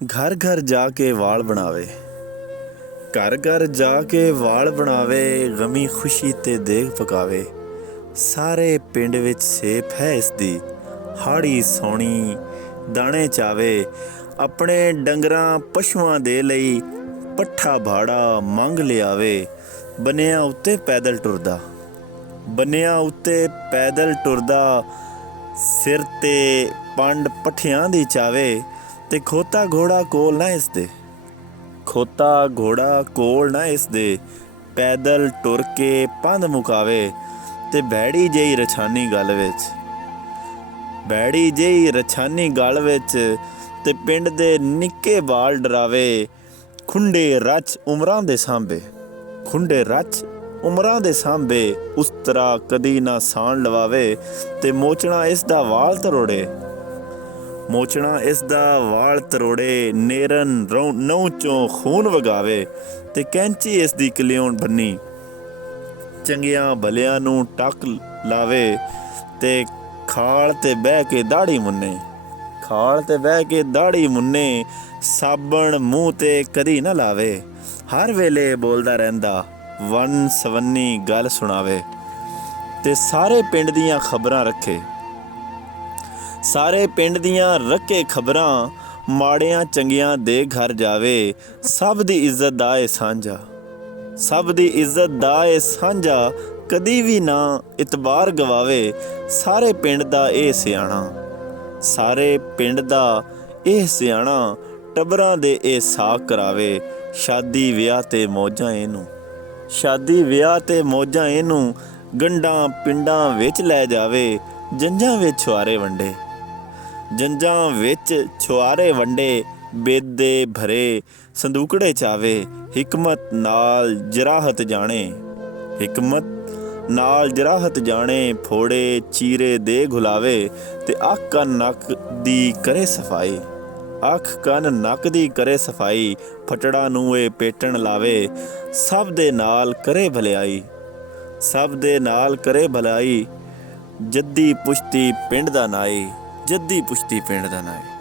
घर घर जाके वाल बनावे, घर घर जाके वाल बनावे, गमी खुशी ते देग पकावे। सारे पिंड विच सेप है इसदी, हाड़ी सोनी दाने चावे। अपने डंगरां पशुआं दे लई पट्ठा भाड़ा मंग लियावे। बनिया उत्ते पैदल टुरदा, बनिया उत्ते पैदल टुरदा, सिर ते पंड पट्ठियां दी चावे। ते खोता घोड़ा कोल ना इसदे, खोता घोड़ा कोल ना इसदे, पैदल टुर के पंध मुकावे। ते भैड़ी जेही रछानी गल विच, भैड़ी जेही रछानी गल विच, ते पिंड दे निक्के बाल डरावे। खुंडे रच उमरां दे सांभे, खुंडे रच उमरां दे सांभे। उस्तरा कदी ना साण लवावे, ते मोचना इसदा वाल तरोड़े, मोचना इसदा वाल तरोड़े। नेरन नौं चों खून वगावे, ते कैंची इसदी कलियों बन्नी। चंगियां भलियां नूं टक लावे, ते खाल ते बह के दाड़ी मुन्ने, खाल ते बह के दाड़ी मुन्ने। साबण मूँह ते कदी ना लावे, हर वेले बोलदा रहिंदा, वन सवन्नी गल सुणावे। ते सारे पिंड दियां खबरां रखे, सारे पिंड दियां रखे खबरां। माड़ियां चंगियां दे घर जावे, सब दी इज्जत दा ए सांझा, सब दी इज्जत दा ए सांझा। कदी भी ना इतबार गवावे, सारे पिंड दा ए सियाणा, सारे पिंड दा ए सियाणा। टबरां दे ए साक करावे, शादी विआह ते मौजां इनू, शादी विआह ते मौजां इनू। गंढां पिंडां विच लै जावे, जंजां विच छुआरे वंडे, जंजां विच छुआरे वंडे। बेदे भरे संदूकड़े चावे, हिकमत नाल जराहत जाने, हिकमत नाल जराहत जाने। फोड़े चीरे दे घुलावे, ते अख कन नक दी करे सफाई, अख कन नक दी करे सफाई। फटड़ा नूं ए पेटण लावे, सब दे नाल करे भलाई, सब दे नाल करे भलाई। जद्दी पुश्ती पिंड दा नाई, जद्दी पुश्ती पिंड दा नाई।